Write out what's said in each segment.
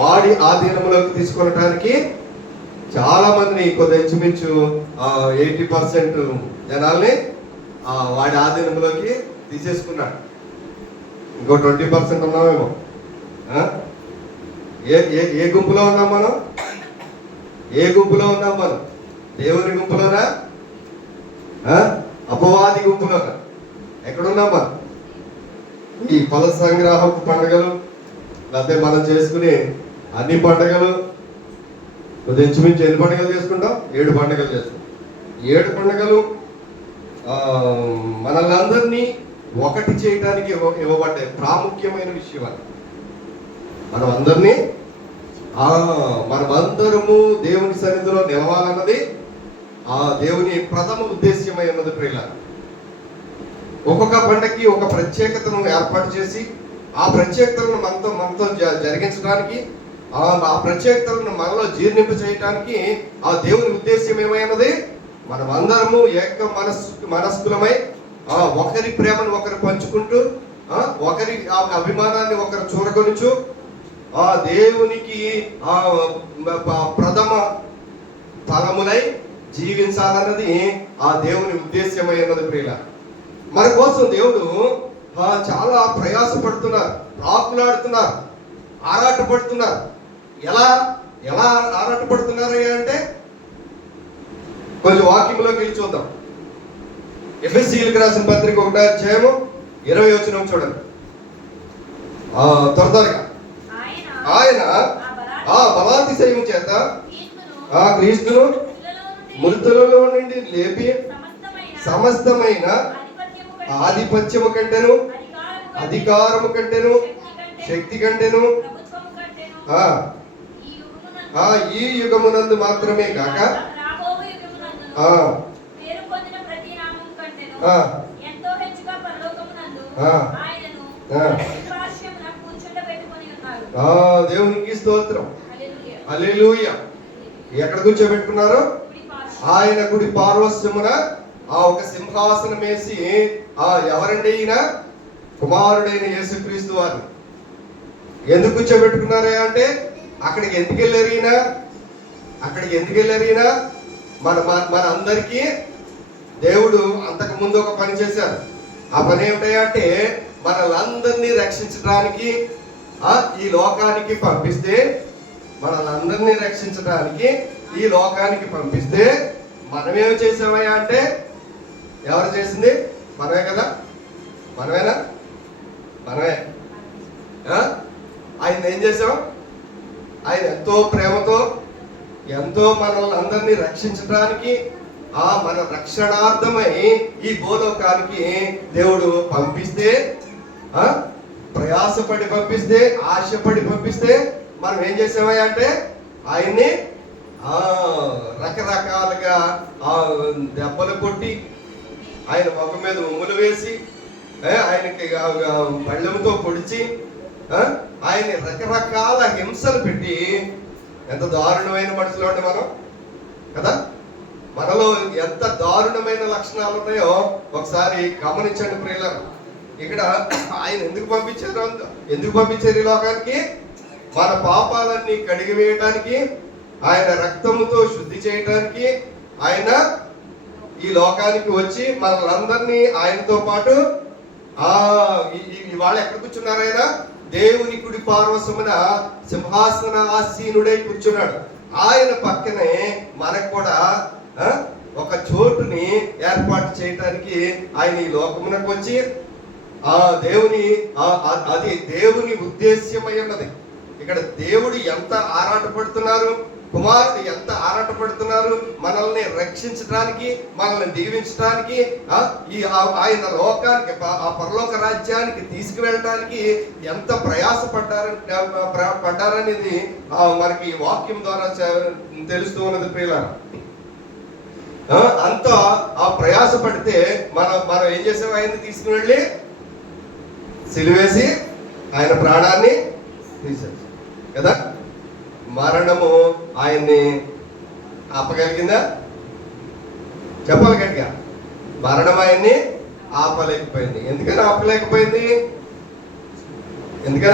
వాడి ఆధీనంలోకి తీసుకునటానికి చాలా మందిని కొద్ది ఇంచుమించు 80% జనాల్ని వాడి ఆధీనంలోకి తీసేసుకున్నాడు. ఇంకో 20% ఉన్నామేమో. ఏ గుంపులో ఉన్నాం మనం? ఏ గుంపులో ఉన్నాం మనం? దేవుని గుంపులోనా, అపవాది గుంపులోనా? ఎక్కడున్నాం మనం? ఈ ఫల సంగ్రహపు పండుగలు లేకపోతే మనం చేసుకునే అన్ని పండుగలు కొద్దిగా ఇంచుమించు ఎన్ని పండుగలు చేసుకుంటాం? 7 పండుగలు చేసుకుంటాం. 7 పండుగలు మనల్ని అందరినీ ఒకటి చేయడానికి ఇవ్వబడ్డాయి. ప్రాముఖ్యమైన విషయం అది. మనమందరము దేవుని సన్నిధిలో నిలవాలన్నది ఆ దేవుని ప్రథమ ఉద్దేశ్యమై ఉన్నది. ప్రియులారా, ఒక్కొక్క పండగకి ఒక ప్రత్యేకతను ఏర్పాటు చేసి ఆ ప్రత్యేకతలను మనతో జరిగించడానికి, ఆ ప్రత్యేకతలను మనలో జీర్ణింపు చేయడానికి ఆ దేవుని ఉద్దేశ్యం ఏమైనది? మనమందరము ఏక మనస్కులమై ఒకరి ప్రేమను ఒకరు పంచుకుంటూ, ఒకరి అభిమానాన్ని ఒకరు చూరగొనుచు ఆ దేవునికి ప్రథమ ఫలములై జీవించాలన్నది ఆ దేవుని ఉద్దేశ్యమైనది. ప్రియుల, మన కోసం దేవుడు చాలా ప్రయాసపడుతున్నారు, ప్రాకులాడుతున్నారు, ఆరాటపడుతున్నారు. ఎలా ఆరాటపడుతున్నారు అంటే కొంచెం వాక్యంలోకి వెళ్ళి చూద్దాం. ఎఫెసీయులకు రాసిన పత్రిక 1వ అధ్యాయము 20వ వచనం చూడండి. త్వరగా ఆయన ఆ బలాతిశయము చేత ఆ క్రీస్తును మృతులలో నుండి లేపి సమస్తమైన ఆధిపత్యము కంటేను, అధికారము కంటేను, శక్తి కంటేను ఈ యుగమునందు మాత్రమే కాక దేవునికి స్తోత్రం. హల్లెలూయా. ఎక్కడ కూర్చోబెట్టుకున్నారు? ఆయన కుడి పార్శ్వమున ఒక సింహాసనం వేసి ఎవరండి ఈయన? కుమారుడైన యేసుక్రీస్తు వారు. ఎందుకు కూర్చోబెట్టుకున్నారా అంటే అక్కడికి ఎందుకు వెళ్ళారు ఈయన? మన అందరికీ దేవుడు అంతకు ముందు ఒక పని చేశారు. ఆ పని ఏమిటంటే మనల్ని రక్షించడానికి ఈ లోకానికి పంపిస్తే, మనల్ని రక్షించడానికి ఈ లోకానికి పంపిస్తే మనమేమి చేసామయ్యా అంటే, ఎవరు చేసింది? మనమే కదా? మనమే. ఆయన ఏం చేసాం? ఆయన ఎంతో ప్రేమతో, ఎంతో మనల్ని అందరినీ రక్షించడానికి, మన రక్షణార్థమై ఈ భూలోకానికి దేవుడు పంపిస్తే, ప్రయాసపడి పంపిస్తే, ఆశపడి పంపిస్తే మనం ఏం చేసామయ్యా అంటే ఆయన్ని రకరకాలుగా దెబ్బలు కొట్టి, ఆయన ముఖం మీద ఉమ్ములు వేసి, ఆయనకి బళ్ళెంతో పొడిచి, ఆయన్ని రకరకాల హింసలు పెట్టి, ఎంత దారుణమైన మనుషులు అంటే మనం కదా. మనలో ఎంత దారుణమైన లక్షణాలు ఉన్నాయో ఒకసారి గమనించండి ప్రియులారా. ఇక్కడ ఆయన ఎందుకు పంపించారు ఈ లోకానికి? మన పాపాలన్నీ కడిగి వేయటానికి, ఆయన రక్తముతో శుద్ధి చేయటానికి ఆయన ఈ లోకానికి వచ్చి మనల్ని ఆయనతో పాటు ఇవాళ ఎక్కడ కూర్చున్నారు? ఆయన దేవుని కుడి పార్శ్వమున సింహాసన ఆసీనుడై కూర్చున్నాడు. ఆయన పక్కనే మనకు కూడా ఒక చోటుని ఏర్పాటు చేయటానికి ఆయన ఈ లోకమునకు వచ్చి అది దేవుని ఉద్దేశ్యమై ఉన్నది. ఇక్కడ దేవుడు ఎంత ఆరాటపడుతున్నారు, కుమారుడు ఎంత ఆరాటపడుతున్నారు మనల్ని రక్షించడానికి, మనల్ని దీవించడానికి, ఆయన లోకానికి, ఆ పరలోక రాజ్యానికి తీసుకువెళ్ళడానికి ఎంత పడ్డారనేది మనకి వాక్యం ద్వారా తెలుస్తూ ఉన్నది ప్రియులారా. అంత ప్రయాసపడితే మనం ఏం చేసాం? ఆయన్ని తీసుకుని వెళ్ళి సిలువేసి ఆయన ప్రాణాన్ని తీసేసి కదా. మరణము ఆయన్ని ఆపగలిగిందా? చెప్పాలి గట్టిగా. మరణం ఆయన్ని ఆపలేకపోయింది. ఎందుకని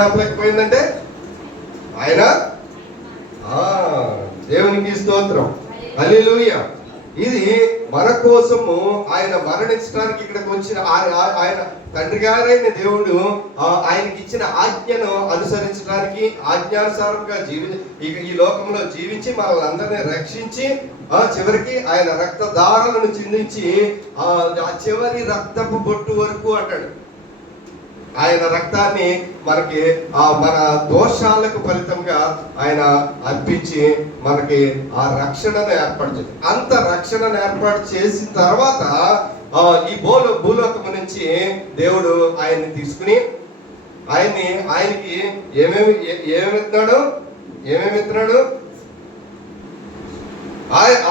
ఆపలేకపోయిందంటే ఆయన దేవునికి స్తోత్రం, హల్లెలూయా. ఇది మన కోసము ఆయన మరణించడానికి ఇక్కడికి వచ్చిన ఆయన తండ్రి గారైన దేవుడు ఆయనకి ఇచ్చిన ఆజ్ఞను అనుసరించడానికి ఆజ్ఞానుసారంగా ఈ లోకంలో జీవించి మనల్ని అందరినీ రక్షించి చివరికి ఆయన రక్తధారలను చిందించి ఆ చివరి రక్తపు బొట్టు వరకు అంటాడు. ఆయన రక్తాన్ని మనకి మన దోషాలకు ఫలితంగా ఆయన అర్పించి మనకి ఆ రక్షణను ఏర్పాటు చేసి, అంత రక్షణను ఏర్పాటు చేసిన తర్వాత ఈ భూలోకము నుంచి దేవుడు ఆయన్ని తీసుకుని ఆయనకి ఏమేమి ఇస్తున్నాడు?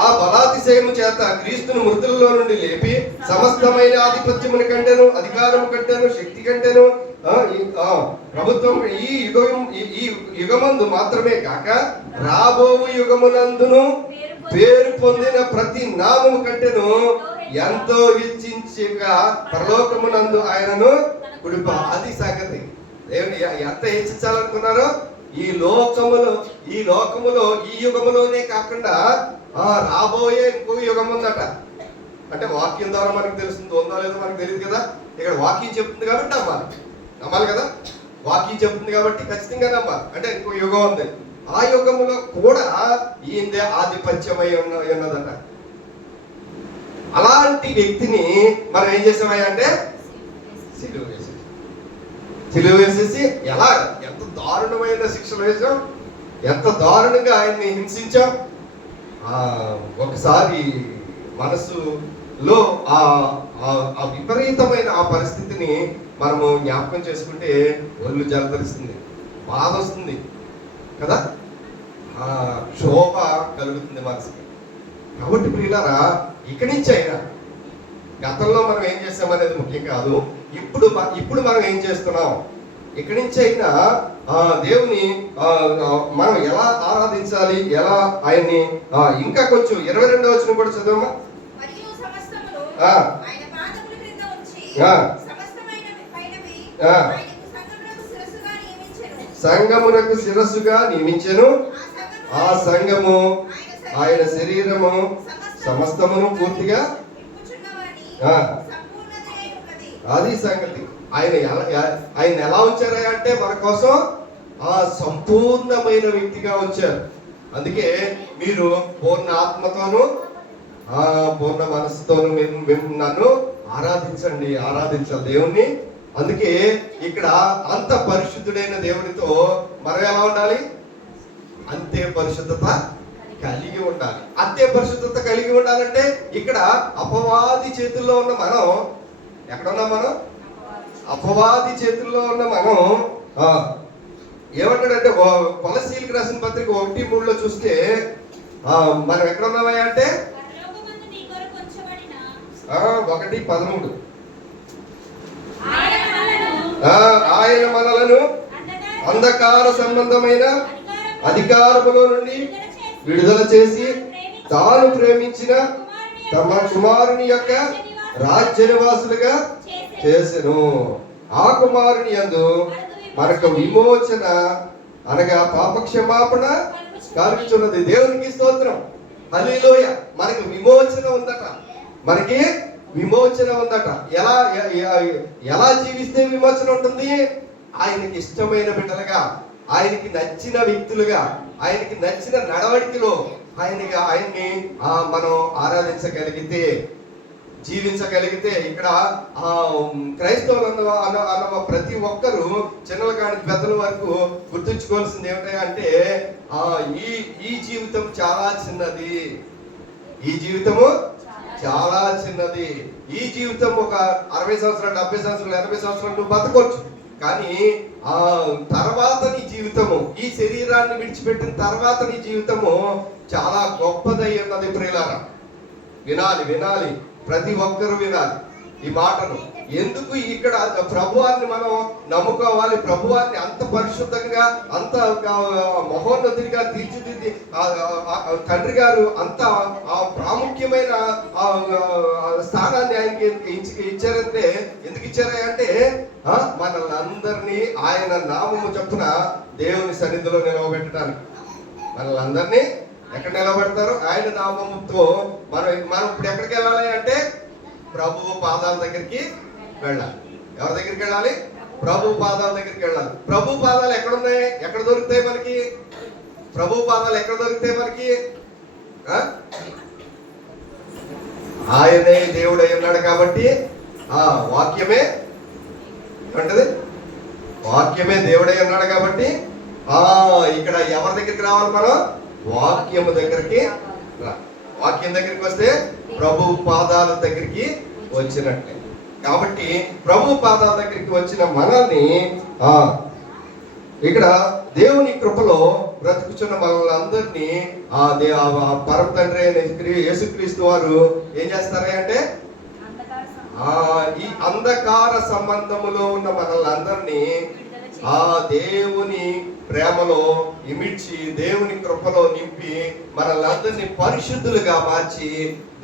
ఆ బలాతిశయము చేత క్రీస్తును మృతులలో నుండి లేపి సమస్తమైన ఆధిపత్యముని కంటేను, అధికారము కంటేను, శక్తి కంటేను, ప్రభుత్వం ఈ యుగమందు మాత్రమే కాక రాబోవు యుగమునందును పేరు పొందిన ప్రతి నామము కంటేను ఎంతో హెచ్చించగా పరలోకమునందు ఆయనను కుడిప. అది సంగతి. దేవుని ఎంత హెచ్చించాలనుకున్నారో ఈ లోకములో ఈ యుగములోనే కాకుండా రాబోయే ఇంకో యుగం ఉందట. అంటే వాక్యం ద్వారా మనకు తెలుస్తుంది, ఉందో లేదో మనకు తెలియదు కదా. ఇక్కడ వాక్యం చెప్తుంది కాబట్టి నమ్మాలి కదా. వాక్యం చెప్తుంది కాబట్టి ఖచ్చితంగా నమ్మాలి. అంటే ఇంకో యుగం ఉంది, ఆ యుగములో కూడా ఈయనదే ఆధిపత్యమై ఉన్నదట. అలాంటి వ్యక్తిని మనం ఏం చేసామయ్యా అంటే సిలువ వేసేసి ఎంత దారుణమైన శిక్షలు వేసాం, ఎంత దారుణంగా ఆయన్ని హింసించాం. ఒకసారి మనసులో ఆ విపరీతమైన ఆ పరిస్థితిని మనము జ్ఞాపకం చేసుకుంటే ఒళ్ళు జలధరిస్తుంది, బాధ వస్తుంది కదా, క్షోభ కలుగుతుంది మనసుకి. కాబట్టి ప్రియులారా, ఇక్కడి నుంచి అయినా గతంలో మనం ఏం చేస్తామనేది ముఖ్యం కాదు, ఇప్పుడు మనం ఏం చేస్తున్నాం. ఇక్కడి నుంచి అయినా దేవుని మనం ఎలా ఆరాధించాలి, ఎలా ఆయన్ని ఇంకా కొంచెం 22వ వచనం కూడా చదవమ్మా. సంఘమునకు శిరస్సుగా నియమించెను, ఆ సంఘము ఆయన శరీరము సమస్తమును పూర్తిగా. అది సంగతి. ఆయన ఎలా ఉంచారా అంటే మన కోసం సంపూర్ణమైన వ్యక్తిగా ఉంచారు. అందుకే మీరు పూర్ణ ఆత్మతోను పూర్ణ మనసుతోను మేము నన్ను ఆరాధించాలి దేవుణ్ణి. అందుకే ఇక్కడ అంత పరిశుద్ధుడైన దేవునితో మనం ఎలా ఉండాలి? అంతే పరిశుద్ధత కలిగి ఉండాలి. అంతే పరిశుద్ధత కలిగి ఉండాలంటే ఇక్కడ అపవాది చేతుల్లో ఉన్న మనం ఎక్కడున్నాం? మనం అపవాది చేతుల్లో ఉన్న మనం ఏమంటాడంటే కొలసీలకు రాసిన పత్రిక 1:3 చూస్తే మనం ఎక్కడ ఉన్నామా అంటే 1:13 ఆయన మనలను అంధకార సంబంధమైన అధికారములో నుండి విడుదల చేసి తాను ప్రేమించిన తమ కుమారుని యొక్క రాజ్య నివాసులుగా చేసెను. ఆ కుమారుని యందు మనకు విమోచన అనగా పాప క్షమాపణ కలుగుచున్నది. దేవునికి స్తోత్రం, హల్లెలూయా. మనకు విమోచన ఉందట, మనకి విమోచన ఉందట. ఎలా జీవిస్తే విమోచన ఉంటుంది? ఆయనకి ఇష్టమైన బిడ్డలుగా, ఆయనకి నచ్చిన వ్యక్తులుగా, ఆయనకి నచ్చిన నడవడికలో ఆయన్ని మనం ఆరాధించగలిగితే, జీవించగలిగితే. ఇక్కడ క్రైస్తవులు అన్న ప్రతి ఒక్కరూ చిన్నల కాడి పెద్దల వరకు గుర్తుంచుకోవాల్సింది ఏమిటంటే ఈ జీవితం చాలా చిన్నది. ఈ జీవితము చాలా చిన్నది. ఈ జీవితం ఒక 60 సంవత్సరాలు, 70 సంవత్సరాలు, 80 సంవత్సరాలు నువ్వు బతకొచ్చు. కానీ తర్వాత నీ జీవితము, ఈ శరీరాన్ని విడిచిపెట్టిన తర్వాత నీ జీవితము చాలా గొప్పదై ఉన్నది. ప్రియులారా, వినాలి, ప్రతి ఒక్కరూ వినాలి ఈ మాటను. ఎందుకు ఇక్కడ ప్రభువాన్ని మనం నమ్ముకోవాలి? ప్రభువాన్ని అంత పరిశుద్ధంగా, అంత మహోన్నతుడిగా తీర్చిదిద్ది తండ్రి గారు అంత ప్రాముఖ్యమైన స్థానాన్ని ఆయనకి ఇచ్చారంటే, ఎందుకు ఇచ్చారా అంటే మనల్ని అందరినీ ఆయన నామము చొప్పున దేవుని సన్నిధిలో నిలవబెట్టడానికి. మనల్ని అందరినీ ఎక్కడ నిలబెడతారు? ఆయన నామముతో. మనం ఇప్పుడు ఎక్కడికి వెళ్ళాలి అంటే ప్రభువు పాదాల దగ్గరికి వెళ్ళాలి. ఎవరి దగ్గరికి వెళ్ళాలి? ప్రభు పాదాల దగ్గరికి వెళ్ళాలి. ప్రభు పాదాలు ఎక్కడున్నాయి? ఎక్కడ దొరుకుతాయి మనకి? ప్రభు పాదాలు ఎక్కడ దొరుకుతాయి మనకి? ఆయనే దేవుడై ఉన్నాడు కాబట్టి వాక్యమే ఏమంటది? వాక్యమే దేవుడై ఉన్నాడు కాబట్టి ఇక్కడ ఎవరి దగ్గరికి రావాలి? మనం వాక్యము దగ్గరికి. వాక్యం దగ్గరికి వస్తే ప్రభు పాదాల దగ్గరికి వచ్చినట్లే. కాబట్టి ప్రభు పాదాల దగ్గరికి వచ్చిన మనల్ని ఇక్కడ దేవుని కృపలో బ్రతుకుచున్న మనల్ని అందరినీ పరమ తండ్రి అయిన యేసుక్రీస్తు వారు ఏం చేస్తారా అంటే ఈ అంధకార సంబంధములో ఉన్న మనల్ని అందరినీ దేవుని ప్రేమలో ఇమిడ్చి దేవుని కృపలో నింపి మనల్ని అందరినీ పరిశుద్ధులుగా మార్చి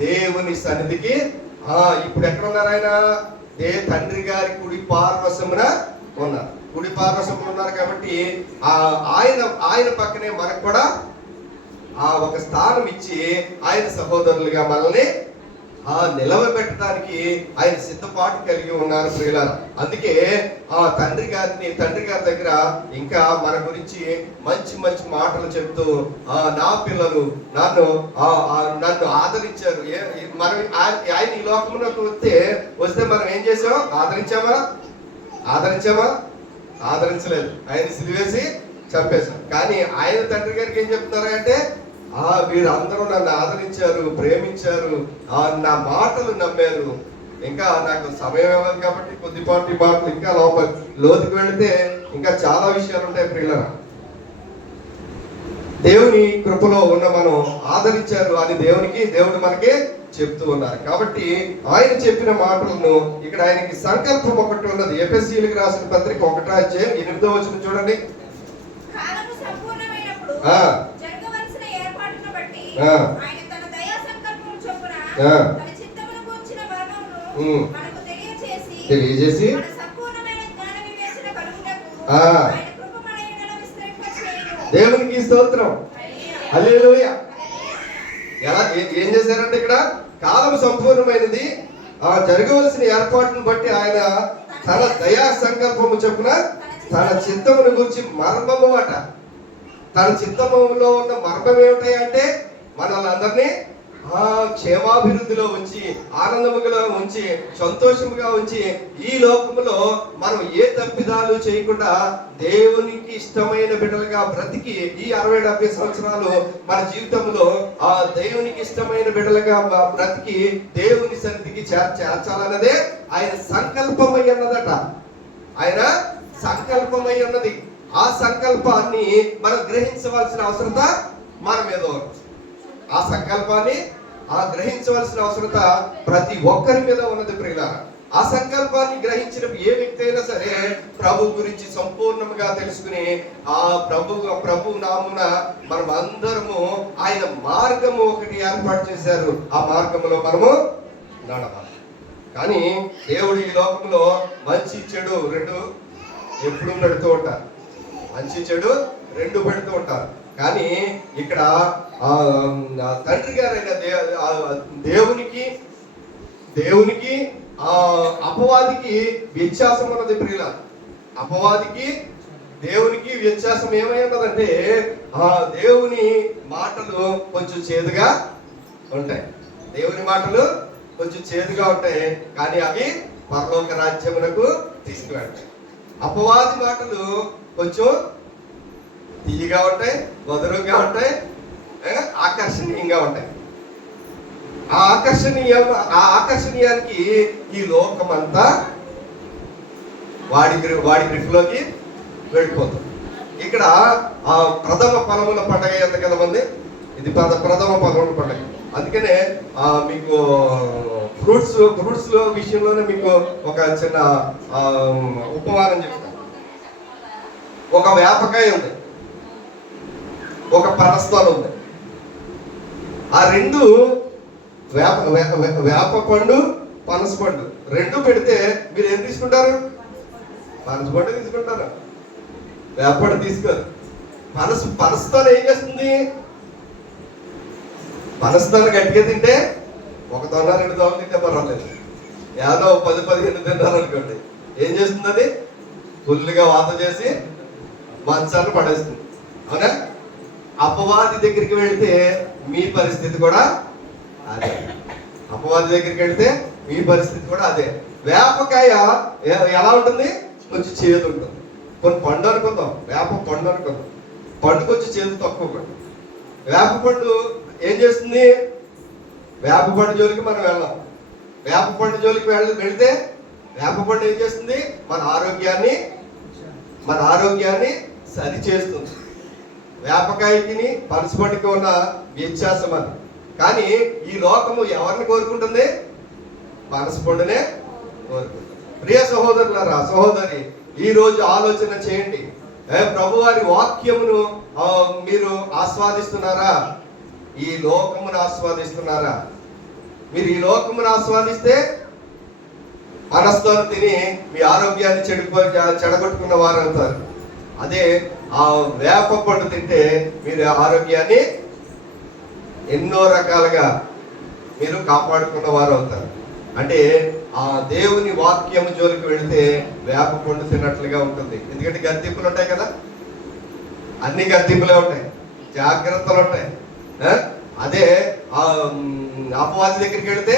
దేవుని సన్నిధికి ఇప్పుడు ఎక్కడ ఉన్నారు? ఆయన తండ్రి గారి కుడి పార్వశమున ఉన్నారు. కుడి పార్వశమున ఉన్నారు కాబట్టి ఆయన పక్కనే మనకు కూడా ఒక స్థానం ఇచ్చి ఆయన సహోదరులుగా మనల్ని నిలవబెట్టడానికి ఆయన సిద్ధపాటు కలిగి ఉన్నారు ప్రియులారా. అందుకే తండ్రి గారి దగ్గర ఇంకా మన గురించి మంచి మంచి మాటలు చెప్తూ నా పిల్లలు నన్ను ఆదరించారు. మనం ఆయన ఈ లోకంలోకి వస్తే మనం ఏం చేసాం? ఆదరించామా? ఆదరించలేదు. ఆయన సిలివేసి చంపేశాం. కానీ ఆయన తండ్రి గారికి ఏం చెప్తున్నారా అంటే వీరందరూ నన్ను ఆదరించారు, ప్రేమించారు, నా మాటలు నమ్మారు. ఇంకా నాకు సమయం ఇవ్వదు కాబట్టి కొద్దిపాటి మాటలు ఇంకా లోతుకు వెళితే ఇంకా చాలా విషయాలు ఉంటాయి ప్రియులారా. దేవుని కృపలో ఉన్న మనం ఆదరించారు అని దేవుడు మనకి చెప్తూ ఉన్నారు. కాబట్టి ఆయన చెప్పిన మాటలను ఇక్కడ ఆయనకి సంకల్పం ఒకటి ఉన్నది. ఎఫెసీయులకు రాసిన పత్రిక 1:8 చూడండి. తెలియజేసి దేవునికి స్తోత్రం, హల్లెలూయా. ఏం చేశారంటే ఇక్కడ కాలం సంపూర్ణమైనది, జరగవలసిన ఏర్పాటును బట్టి ఆయన తన దయా సంకల్పము చొప్పున తన చిత్తమును గురించి మర్మము అట. తన చిత్తములో ఉన్న మర్మం ఏమిటాయి అంటే మనల్ని అందరినీ క్షేమాభివృద్ధిలో ఉంచి, ఆనందముగా ఉంచి, సంతోషముగా ఉంచి, ఈ లోకములో మనం ఏ తప్పిదాలు చేయకుండా దేవునికి ఇష్టమైన బిడ్డలుగా బ్రతికి ఈ 60-70 సంవత్సరాలు మన జీవితంలో దేవునికి ఇష్టమైన బిడ్డలుగా బ్రతికి దేవుని సన్నిధికి చేర్చాలన్నదే ఆయన సంకల్పమై ఉన్నదట. ఆయన సంకల్పమై ఉన్నది. ఆ సంకల్పాన్ని మనం గ్రహించవలసిన అవసరత మన మీద ఉంది. ఆ సంకల్పాన్ని గ్రహించవలసిన అవసరత ప్రతి ఒక్కరి మీద ఉన్నది ప్రియులారా. ఆ సంకల్పాన్ని గ్రహించిన ఏ వ్యక్తి అయినా సరే ప్రభు గురించి సంపూర్ణంగా తెలుసుకుని ప్రభు నామున మనం అందరము ఆయన మార్గము ఒకటి ఏర్పాటు చేశారు. ఆ మార్గంలో మనము నడవాలి. కానీ దేవుడు ఈ లోకంలో మంచి చెడు రెండు ఎప్పుడు పెడుతూ ఉంటారు. మంచి చెడు రెండు పెడుతూ ఉంటారు. కానీ ఇక్కడ తండ్రి గారైన దేవునికి అపవాదికి వ్యత్యాసం ఉన్నది ప్రియుల. అపవాదికి దేవునికి వ్యత్యాసం ఏమై ఉన్నదంటే దేవుని మాటలు కొంచెం చేదుగా ఉంటాయి. దేవుని మాటలు కొంచెం చేదుగా ఉంటాయి, కానీ అవి పరలోక రాజ్యమునకు తీసుకువెళ్తాయి. అపవాది మాటలు కొంచెం తీయగా ఉంటాయి, మధురంగా ఉంటాయి, ఆకర్షణీయంగా ఉంటాయి. ఆ ఆకర్షణీయానికి ఈ లోకమంతా వాడి గ్రిఫ్లోకి వెళ్ళిపోతుంది. ఇక్కడ ప్రథమ ఫలముల పండుగ ఎంత కదమంది, ఇది ప్రథమ ఫలముల పండుగ. అందుకనే మీకు ఫ్రూట్స్ విషయంలోనే మీకు ఒక చిన్న ఉపమానం చెప్తాను. ఒక వేపకాయ ఉంది, ఒక పనస్తోన ఉంది. ఆ రెండు వేప పండు, పనస పండు రెండు పెడితే మీరు ఏం తీసుకుంటారు? పనసపండు తీసుకుంటారు, వేపపండు తీసుకోరు. పనసతో ఏం చేస్తుంది? పనసతో గట్టిగా తింటే ఒక దొన్న 2 దొన్నలు తింటే పర్వాలేదు. ఏదో 10-15 తింటారనుకోండి, ఏం చేస్తుంది? అది ఫుల్గా వాత చేసి మంచాన్ని పడేస్తుంది. అవునా? అపవాది దగ్గరికి వెళితే మీ పరిస్థితి కూడా అదే. అపవాది దగ్గరికి వెళితే మీ పరిస్థితి కూడా అదే. వేపకాయ ఎలా ఉంటుంది? కొంచెం చేదు ఉంటుంది. కొన్ని పండు అనుకుందాం, వేప పండు అనుకుందాం, పండు కొంచెం చేదు తక్కువ ఉంటుంది. వేప పండు ఏం చేస్తుంది? వేప పండు జోలికి మనం వెళ్ళాం. వేప పండు జోలికి వెళితే వేప పండు ఏం చేస్తుంది? మన ఆరోగ్యాన్ని సరి చేస్తుంది. వేపకాయకి పనసపండుకి ఉన్న వ్యత్యాసం అది. కానీ ఈ లోకము ఎవరిని కోరుకుంటుంది? పనసపండునే కోరుకుంటుంది. ప్రియ సహోదరులారా, సహోదరి, ఈ రోజు ఆలోచన చేయండి. ప్రభువారి వాక్యమును మీరు ఆస్వాదిస్తున్నారా? ఈ లోకమును ఆస్వాదిస్తున్నారా? మీరు ఈ లోకమును ఆస్వాదిస్తే పనసతో తిని మీ ఆరోగ్యాన్ని చెడగొట్టుకున్న వారు అవుతారు. అదే ఆ వేప పండు తింటే మీరు ఆరోగ్యాన్ని ఎన్నో రకాలుగా మీరు కాపాడుకున్న వారు అవుతారు. అంటే ఆ దేవుని వాక్యము జోలికి వెళితే వేప పండు తిన్నట్లుగా ఉంటుంది. ఎందుకంటే గద్దింపులు ఉంటాయి కదా, అన్ని గద్దింపులే ఉంటాయి, జాగ్రత్తలు ఉంటాయి. అదే అపవాది దగ్గరికి వెళితే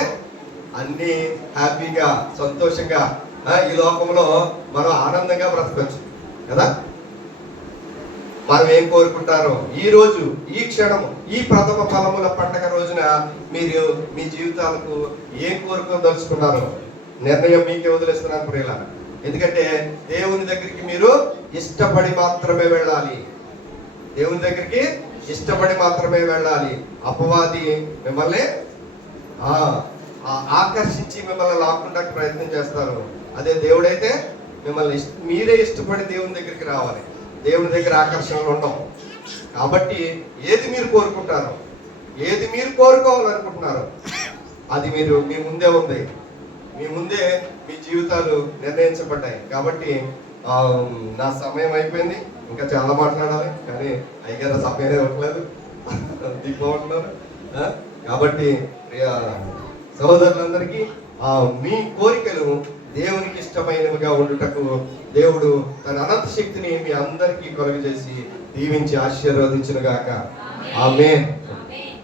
అన్ని హ్యాపీగా, సంతోషంగా ఈ లోకంలో మనం ఆనందంగా బ్రతకచ్చు కదా. మనం ఏం కోరుకుంటారో ఈ రోజు, ఈ క్షణము, ఈ ప్రథమ ఫలముల పండగ రోజున మీరు మీ జీవితాలకు ఏం కోరుకోదలుచుకున్నారో నిర్ణయం మీకే వదిలేస్తున్నాను ప్రియులారా. ఎందుకంటే దేవుని దగ్గరికి మీరు ఇష్టపడి మాత్రమే వెళ్ళాలి. దేవుని దగ్గరికి ఇష్టపడి మాత్రమే వెళ్ళాలి. అపవాది మిమ్మల్ని ఆకర్షించి మిమ్మల్ని లాక్కుండా ప్రయత్నం చేస్తారు. అదే దేవుడైతే మిమ్మల్ని మీరే ఇష్టపడి దేవుని దగ్గరికి రావాలి. దేవుని దగ్గర ఆకర్షణలు ఉండవు. కాబట్టి ఏది మీరు కోరుకుంటారో, ఏది మీరు కోరుకోవాలనుకుంటున్నారో అది మీరు మీ ముందే ఉంది. మీ ముందే మీ జీవితాలు నిర్ణయించబడ్డాయి. కాబట్టి నా సమయం అయిపోయింది, ఇంకా చాలా మాట్లాడాలి, కానీ అయ్యారు సమయం ఇవ్వట్లేదు, దిగిపోతున్నారు. కాబట్టి సహోదరులందరికీ మీ కోరికలు దేవునికి ఇష్టమైనవిగా ఉండుటకు దేవుడు తన అనంత శక్తిని మీ అందరికీ కలుగజేసి దీవించి ఆశీర్వదించును గాక. ఆమేన్.